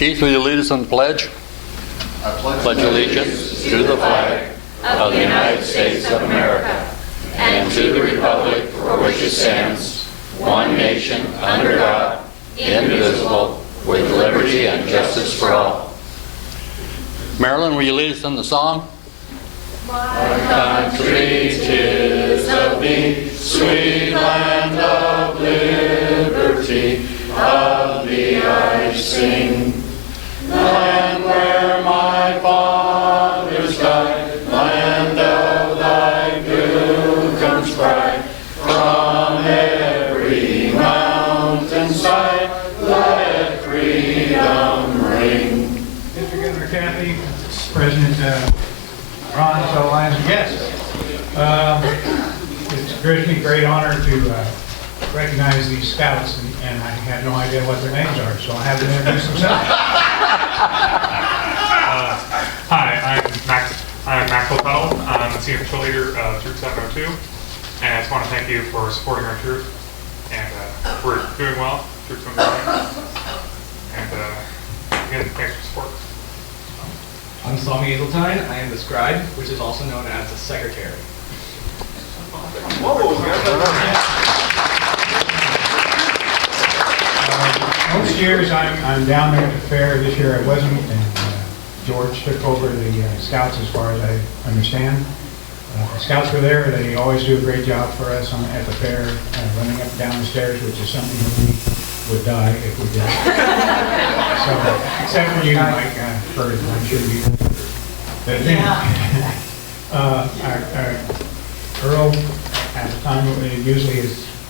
Keith, will you lead us in the pledge? I Pledge allegiance to the flag of the United States of America and to the republic for which it stands, one nation, under God, indivisible, with liberty and justice for all. Marilyn, will you lead us in the song? My country, 'tis of thee, sweet land of liberty, of thee I sing. Land where my fathers died, land of thy pilgrim's pride, from every mountainside, let freedom ring. Mr. Governor Kathy, President Ron, fellow Lions and guests. It gives me great honor to recognize these scouts, and I have no idea what their names are, so I'll have them introduce themselves. Hi, I'm Maxwell Tuttle. I'm the Senior Patrol Leader of Troop 702, and I just want to thank you for supporting our troop. And we're doing well, Troop 702. And again, thanks for support. I'm Swami Hazeltine. I am the scribe, which is also known as the secretary. Most years I'm down there at the fair. This year I wasn't, and George took over the scouts as far as I understand. The scouts were there. They always do a great job for us at the fair, running up and down the stairs, which is something that we would die if we did. So, except for you, Mike, first, I'm sure you. But then, our Earl, at the time, usually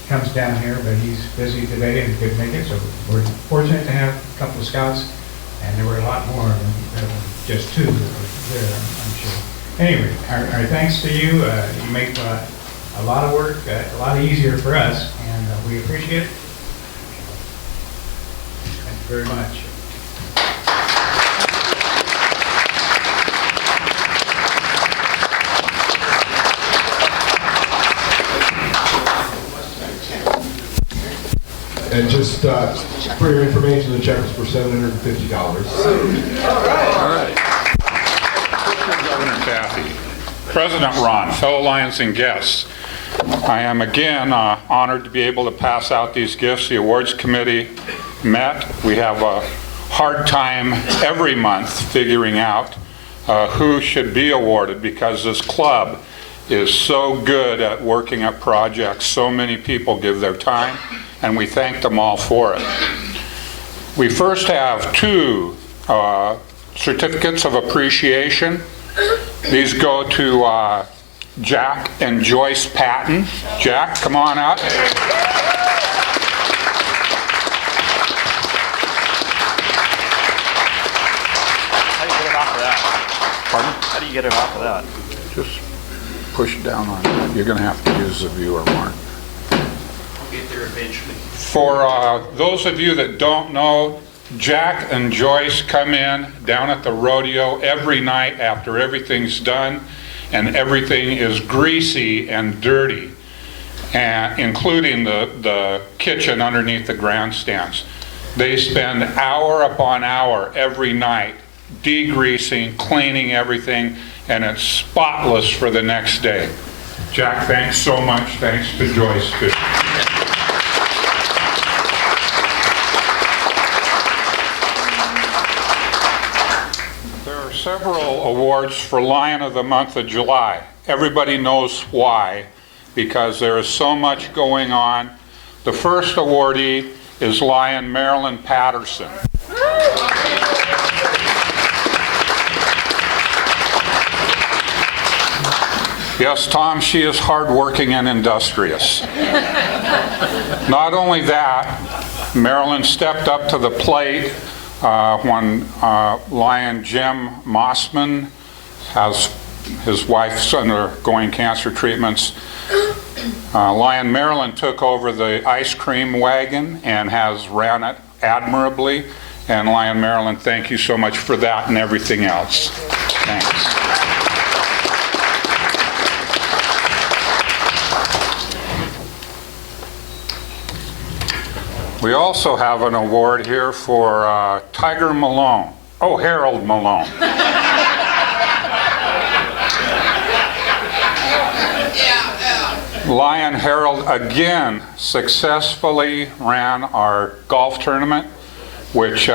comes down here, but he's busy today and couldn't make it, so we're fortunate to have a couple of scouts, and there were a lot more than just two that were there, I'm sure. Anyway, our thanks to you. You make a lot of work a lot easier for us, and we appreciate it. Thank you very much. And just for your information, the check was for $750. All right. Governor Kathy, President Ron, fellow Lions and guests, I am again honored to be able to pass out these gifts. The awards committee met. We have a hard time every month figuring out who should be awarded because this club is so good at working at projects. So many people give their time, and we thank them all for it. We first have two certificates of appreciation. These go to Jack and Joyce Patton. Jack, come on up. How do you get it off of that? Pardon? How do you get it off of that? Just push down on it. You're going to have to use the viewer mark. I'll get there eventually. For those of you that don't know, Jack and Joyce come in down at the rodeo every night after everything's done and everything is greasy and dirty, and including the kitchen underneath the grandstands. They spend hour upon hour every night degreasing, cleaning everything, and it's spotless for the next day. Jack, thanks so much. Thanks to Joyce too. Several awards for Lion of the Month of July. Everybody knows why, because there is so much going on. The first awardee is Lion Marilyn Patterson. Yes, Tom, she is hardworking and industrious. Not only that, Marilyn stepped up to the plate when Lion Jim Mossman has his wife's undergoing cancer treatments. Lion Marilyn took over the ice cream wagon and has ran it admirably. And Lion Marilyn, thank you so much for that and everything else. Thanks. We also have an award here for Tiger Malone. Oh, Harold Malone. Lion Harold again successfully ran our golf tournament, which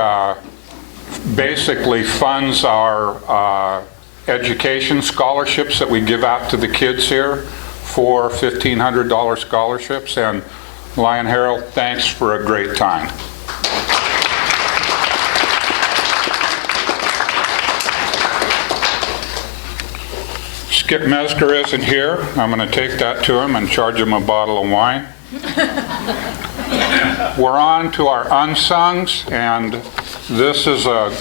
basically funds our education scholarships that we give out to the kids here, for $1,500 scholarships. And Lion Harold, thanks for a great time. Skip Mesker isn't here. I'm going to take that to him and charge him a bottle of wine. We're on to our unsungs, and this is a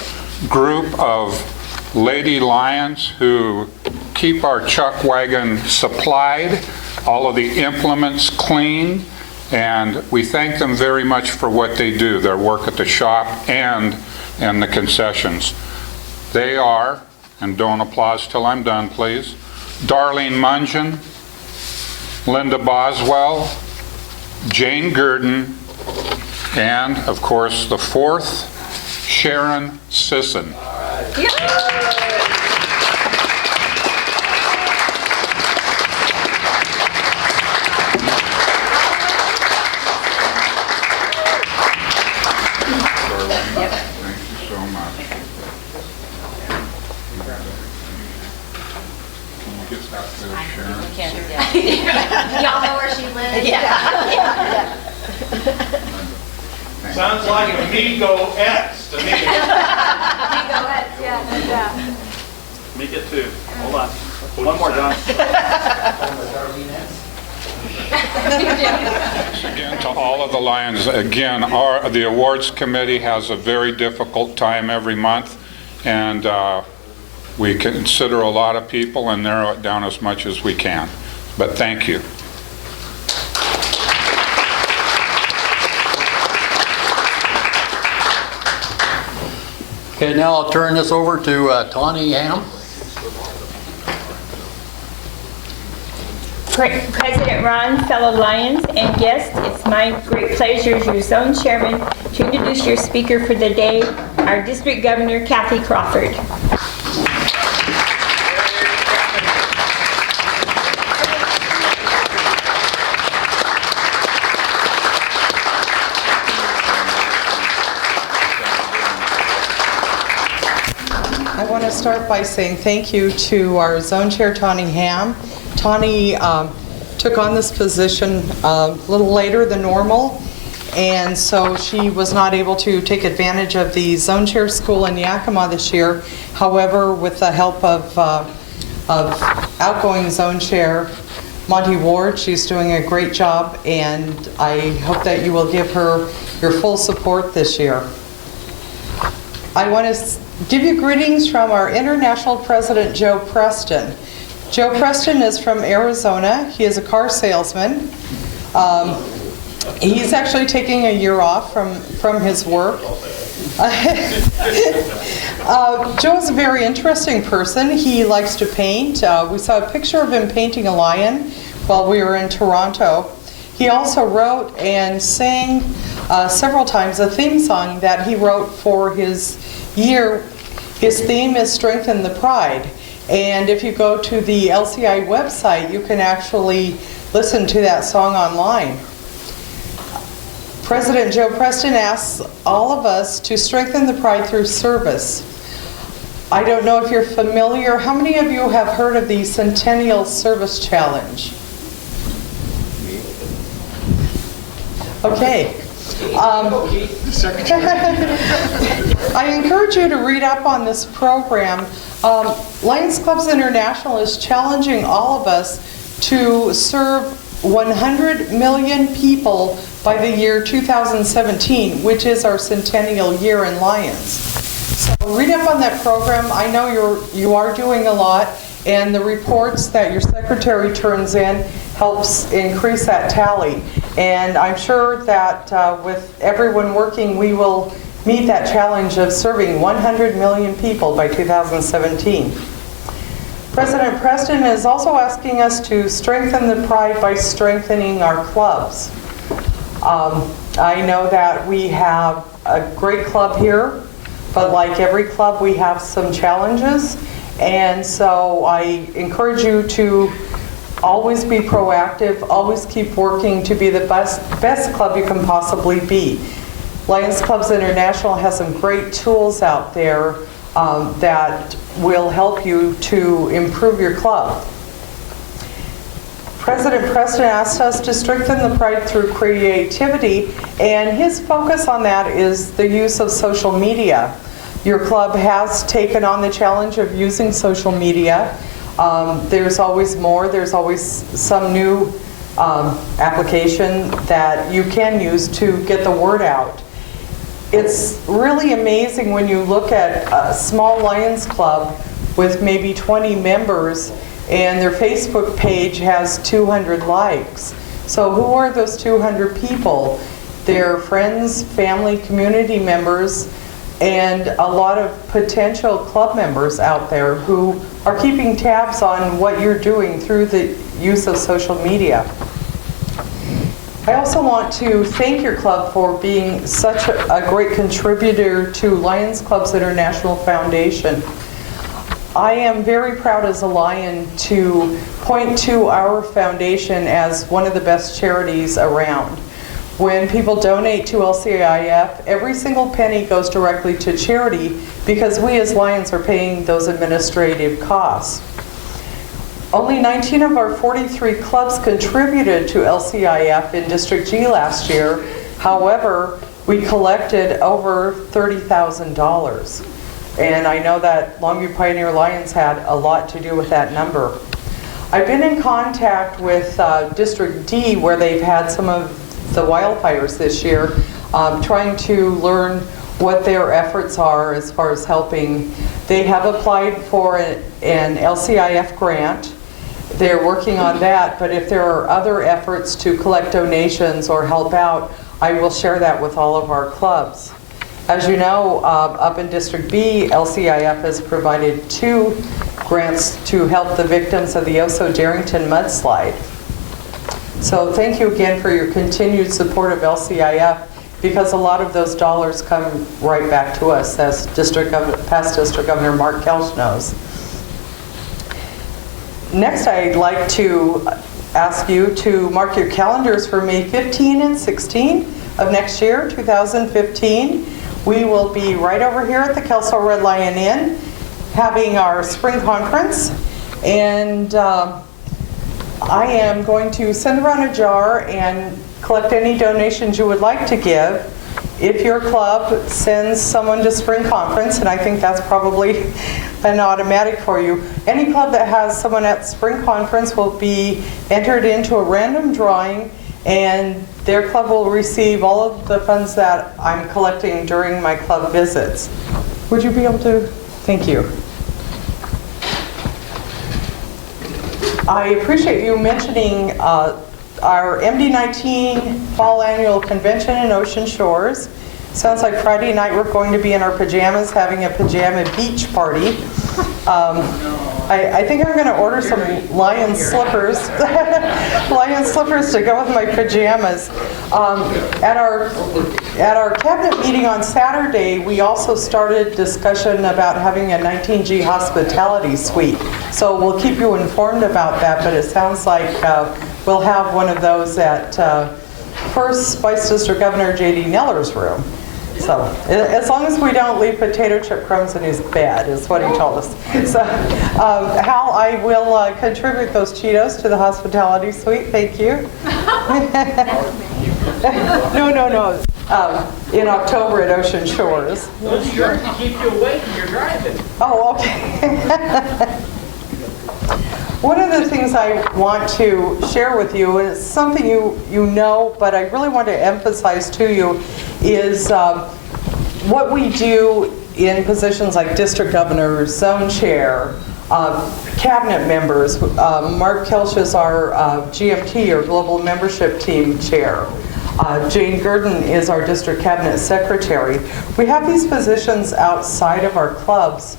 group of lady lions who keep our chuck wagon supplied, all of the implements clean, and we thank them very much for what they do, their work at the shop and the concessions. They are, and don't applause till I'm done, please, Darlene Mungeon, Linda Boswell, Jane Gurdon, and, of course, the fourth, Sharon Sisson. Y'all know where she lives? Yeah. Sounds like Amigo-ettes to me. Amigo-ettes, yeah. Me get two. Hold on. One more, John. Again, to all of the Lions, again, the awards committee has a very difficult time every month, and we consider a lot of people and narrow it down as much as we can. But thank you. Okay, now I'll turn this over to Tawny Ham. President Ron, fellow Lions, and guests, it's my great pleasure as your zone chairman to introduce your speaker for the day, our District Governor Kathy Crawford. I want to start by saying thank you to our zone chair, Tawny Ham. Tawny took on this position a little later than normal, and so she was not able to take advantage of the zone chair school in Yakima this year. However, with the help of outgoing zone chair Monty Ward, she's doing a great job, and I hope that you will give her your full support this year. I want to give you greetings from our International President, Joe Preston. Joe Preston is from Arizona. He is a car salesman. He's actually taking a year off from his work. Joe is a very interesting person. He likes to paint. We saw a picture of him painting a lion while we were in Toronto. He also wrote and sang several times a theme song that he wrote for his year. His theme is Strengthen the Pride. And if you go to the LCI website, you can actually listen to that song online. President Joe Preston asks all of us to strengthen the pride through service. I don't know if you're familiar. How many of you have heard of the Centennial Service Challenge? Okay. I encourage you to read up on this program. Lions Clubs International is challenging all of us to serve 100 million people by the year 2017, which is our centennial year in Lions. So read up on that program. I know you are doing a lot, and the reports that your secretary turns in helps increase that tally. And I'm sure that with everyone working, we will meet that challenge of serving 100 million people by 2017. President Preston is also asking us to strengthen the pride by strengthening our clubs. I know that we have a great club here, but like every club, we have some challenges. And so I encourage you to always be proactive, always keep working to be the best club you can possibly be. Lions Clubs International has some great tools out there that will help you to improve your club. President Preston asked us to strengthen the pride through creativity, and his focus on that is the use of social media. Your club has taken on the challenge of using social media. There's always more, there's always some new application that you can use to get the word out. It's really amazing when you look at a small Lions Club with maybe 20 members and their Facebook page has 200 likes. So who are those 200 people? They're friends, family, community members, and a lot of potential club members out there who are keeping tabs on what you're doing through the use of social media. I also want to thank your club for being such a great contributor to Lions Clubs International Foundation. I am very proud as a Lion to point to our foundation as one of the best charities around. When people donate to LCIF, every single penny goes directly to charity because we as Lions are paying those administrative costs. Only 19 of our 43 clubs contributed to LCIF in District G last year. However, we collected over $30,000. And I know that Longview Pioneer Lions had a lot to do with that number. I've been in contact with District D where they've had some of the wildfires this year, trying to learn what their efforts are as far as helping. They have applied for an LCIF grant. They're working on that, but if there are other efforts to collect donations or help out, I will share that with all of our clubs. As you know, up in District B, LCIF has provided 2 grants to help the victims of the Oso-Darrington mudslide. So thank you again for your continued support of LCIF, because a lot of those dollars come right back to us, as past District Governor Mark Kelch knows. Next, I'd like to ask you to mark your calendars for May 15 and 16 of next year, 2015. We will be right over here at the Kelso Red Lion Inn having our spring conference, and I am going to send around a jar and collect any donations you would like to give. If your club sends someone to spring conference, and I think that's probably an automatic for you, any club that has someone at spring conference will be entered into a random drawing, and their club will receive all of the funds that I'm collecting during my club visits. Would you be able to? Thank you. I appreciate you mentioning our MD19 Fall Annual Convention in Ocean Shores. Sounds like Friday night we're going to be in our pajamas having a pajama beach party. I think I'm going to order some Lion slippers, Lion slippers to go with my pajamas. At our cabinet meeting on Saturday, we also started discussion about having a 19G hospitality suite. So we'll keep you informed about that, but it sounds like we'll have one of those at First Vice District Governor J.D. Neller's room. So, as long as we don't leave potato chip crumbs in his bed, is what he told us. So, Hal, I will contribute those Cheetos to the hospitality suite. Thank you. No. In October at Ocean Shores. Those shirts keep you awake when you're driving. Oh, okay. One of the things I want to share with you, and it's something you know, but I really want to emphasize to you, is what we do in positions like district governor, zone chair, cabinet members. Mark Kelch is our GMT, or Global Membership Team chair. Jane Gurdon is our district cabinet secretary. We have these positions outside of our clubs,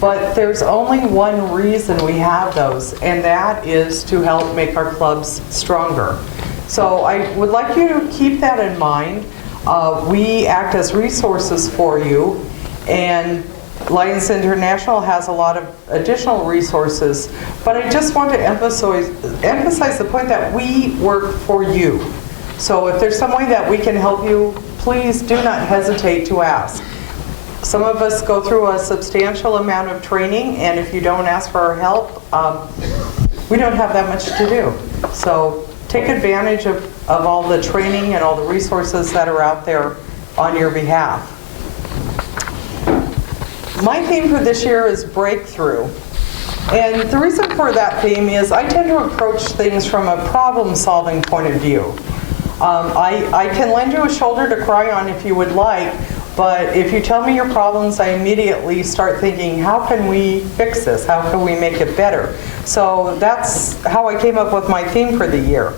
but there's only one reason we have those, and that is to help make our clubs stronger. So I would like you to keep that in mind. We act as resources for you, and Lions International has a lot of additional resources, but I just want to emphasize the point that we work for you. So if there's some way that we can help you, please do not hesitate to ask. Some of us go through a substantial amount of training, and if you don't ask for our help, we don't have that much to do. So take advantage of all the training and all the resources that are out there on your behalf. My theme for this year is breakthrough. And the reason for that theme is I tend to approach things from a problem-solving point of view. I can lend you a shoulder to cry on if you would like, but if you tell me your problems, I immediately start thinking, how can we fix this? How can we make it better? So that's how I came up with my theme for the year.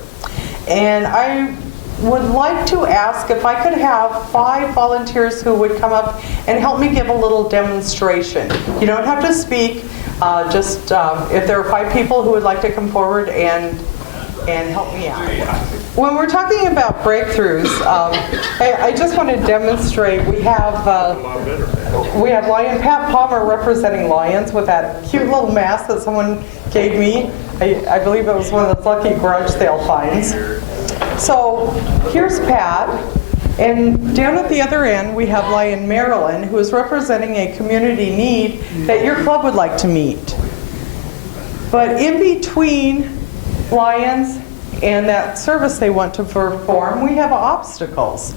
And I would like to ask if I could have 5 volunteers who would come up and help me give a little demonstration. You don't have to speak, just if there are 5 people who would like to come forward and help me out. When we're talking about breakthroughs, I just want to demonstrate. We have Lion Pat Palmer representing Lions with that cute little mask that someone gave me. I believe it was one of those lucky garage sale finds. So here's Pat, and down at the other end we have Lion Marilyn, who is representing a community need that your club would like to meet. But in between Lions and that service they want to perform, we have obstacles.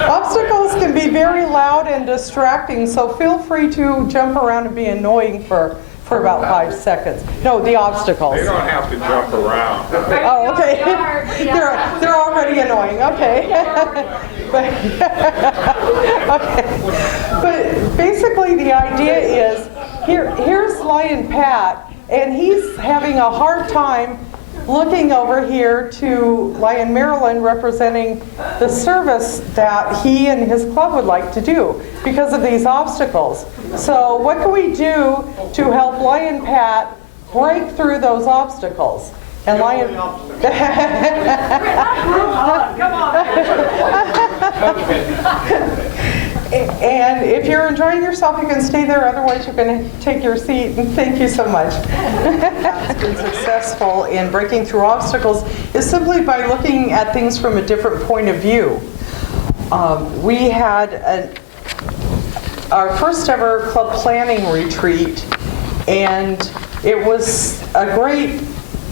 Obstacles can be very loud and distracting, so feel free to jump around and be annoying for about 5 seconds. No, the obstacles. They don't have to jump around. Oh, okay. They're already annoying. Okay. Okay. But basically the idea is, here's Lion Pat, and he's having a hard time looking over here to Lion Marilyn representing the service that he and his club would like to do because of these obstacles. So what can we do to help Lion Pat break through those obstacles? And Lion... Come on. And if you're enjoying yourself, you can stay there. Otherwise, you can take your seat. And thank you so much. That's been successful in breaking through obstacles is simply by looking at things from a different point of view. We had our first ever club planning retreat, and it was a great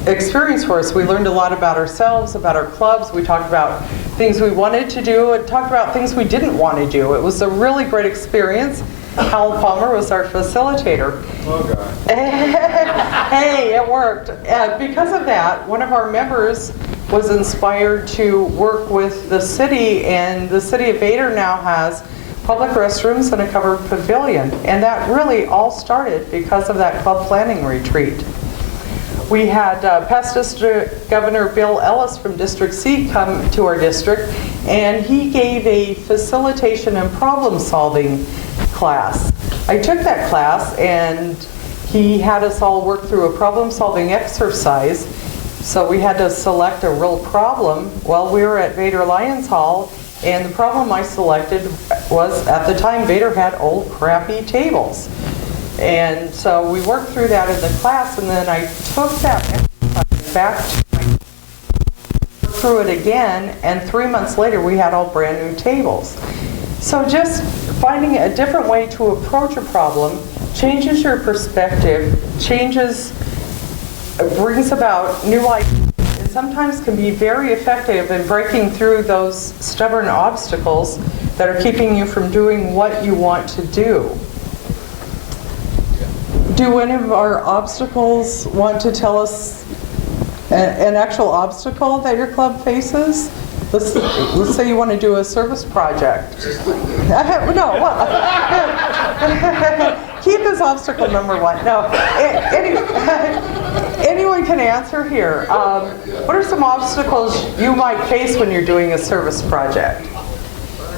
experience for us. We learned a lot about ourselves, about our clubs. We talked about things we wanted to do and talked about things we didn't want to do. It was a really great experience. Hal Palmer was our facilitator. Oh, God. Hey, it worked. Because of that, one of our members was inspired to work with the city, and the city of Vader now has public restrooms and a covered pavilion. And that really all started because of that club planning retreat. We had past District Governor Bill Ellis from District C come to our district, and he gave a facilitation and problem-solving class. I took that class, and he had us all work through a problem-solving exercise. So we had to select a real problem. Well, we were at Vader Lions Hall, and the problem I selected was, at the time, Vader had old, crappy tables. And so we worked through that in the class, and then I took that exercise back through it again, and 3 months later we had all brand new tables. So just finding a different way to approach a problem changes your perspective, brings about new ideas, and sometimes can be very effective in breaking through those stubborn obstacles that are keeping you from doing what you want to do. Do any of our obstacles want to tell us an actual obstacle that your club faces? Let's say you want to do a service project. No, keep as obstacle number 1. No, anyone can answer here. What are some obstacles you might face when you're doing a service project?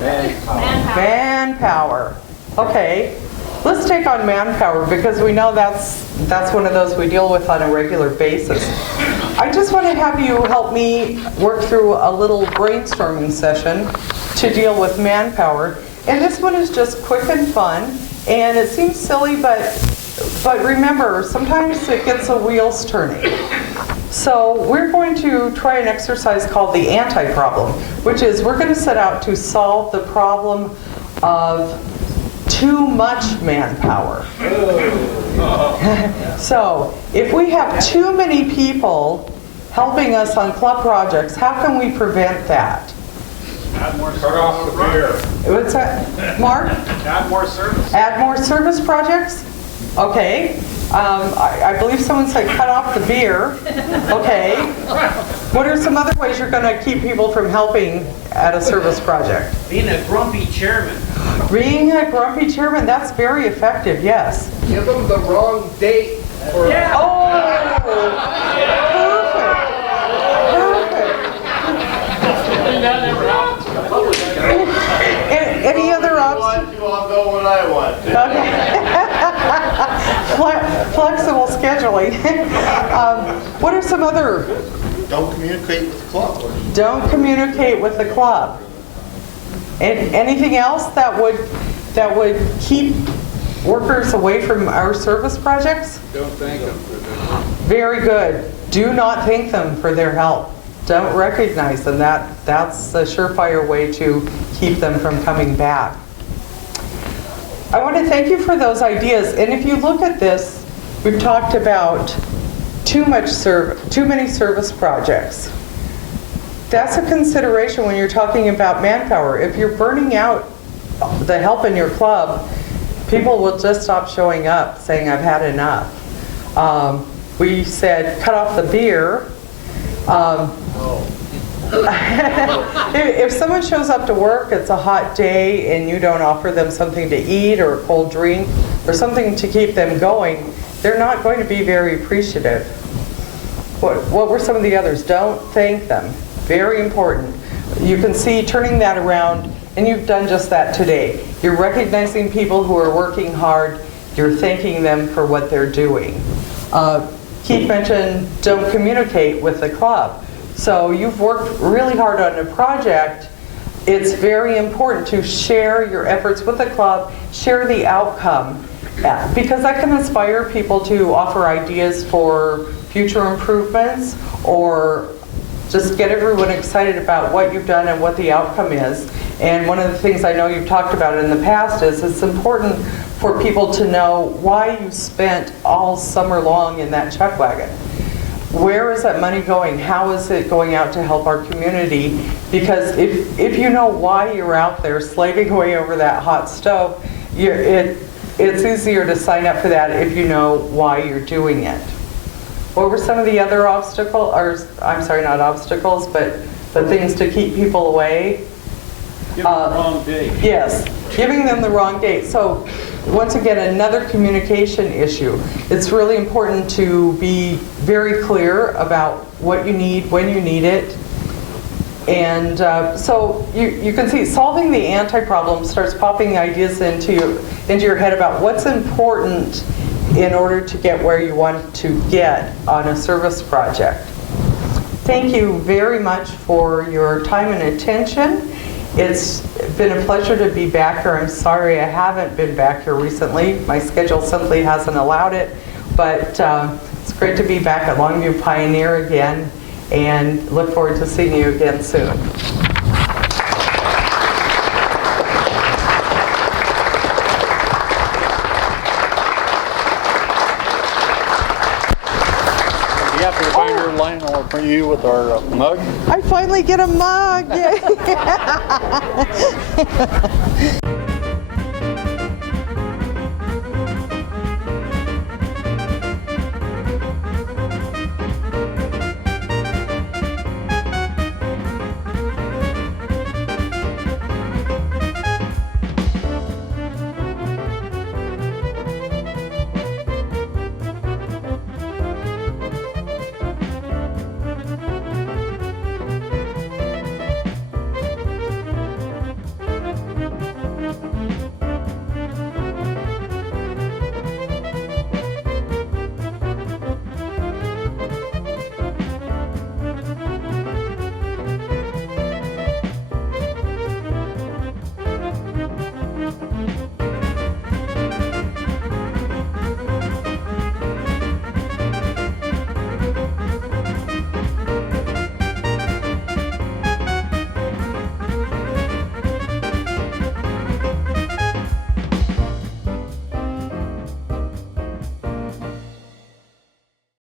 Manpower. Manpower. Okay. let's take on manpower, because we know that's one of those we deal with on a regular basis. I just want to have you help me work through a little brainstorming session to deal with manpower. And this one is just quick and fun, and it seems silly, but remember, sometimes it gets the wheels turning. So we're going to try an exercise called the anti-problem, which is we're going to set out to solve the problem of too much manpower. So if we have too many people helping us on club projects, how can we prevent that? Add more cut off the beer. What's that, Mark? Add more service. Add more service projects? Okay. I believe someone said cut off the beer. Okay. What are some other ways you're going to keep people from helping at a service project? Being a grumpy chairman. Being a grumpy chairman, that's very effective, yes. Give them the wrong date. Yeah. Oh, perfect. Any other options? You all go when I want. Okay. Flexible scheduling. What are some other? Don't communicate with the club. Don't communicate with the club. And anything else that would keep workers away from our service projects? Don't thank them for their help. Very good. Do not thank them for their help. Don't recognize them. That's a surefire way to keep them from coming back. I want to thank you for those ideas. And if you look at this, we've talked about too many service projects. That's a consideration when you're talking about manpower. If you're burning out the help in your club, people will just stop showing up saying, I've had enough. We said, cut off the beer. If someone shows up to work, it's a hot day, and you don't offer them something to eat or a cold drink or something to keep them going, they're not going to be very appreciative. What were some of the others? Don't thank them. Very important. You can see turning that around, and you've done just that today. You're recognizing people who are working hard. You're thanking them for what they're doing. Keith mentioned don't communicate with the club. So you've worked really hard on a project. It's very important to share your efforts with the club, share the outcome, because that can inspire people to offer ideas for future improvements, or just get everyone excited about what you've done and what the outcome is. And one of the things I know you've talked about in the past is it's important for people to know why you spent all summer long in that chuck wagon. Where is that money going? How is it going out to help our community? Because if you know why you're out there slaving away over that hot stove, it's easier to sign up for that if you know why you're doing it. What were some of the other obstacles, or I'm sorry, not obstacles, but things to keep people away? Give them the wrong date. Yes, giving them the wrong date. So once again, another communication issue. It's really important to be very clear about what you need, when you need it. And so you can see solving the anti-problem starts popping ideas into your head about what's important in order to get where you want to get on a service project. Thank you very much for your time and attention. It's been a pleasure to be back here. I'm sorry I haven't been back here recently. My schedule simply hasn't allowed it, but it's great to be back at Longview Pioneer again, and look forward to seeing you again soon. You have to find your line or for you with our mug. I finally get a mug. Yay.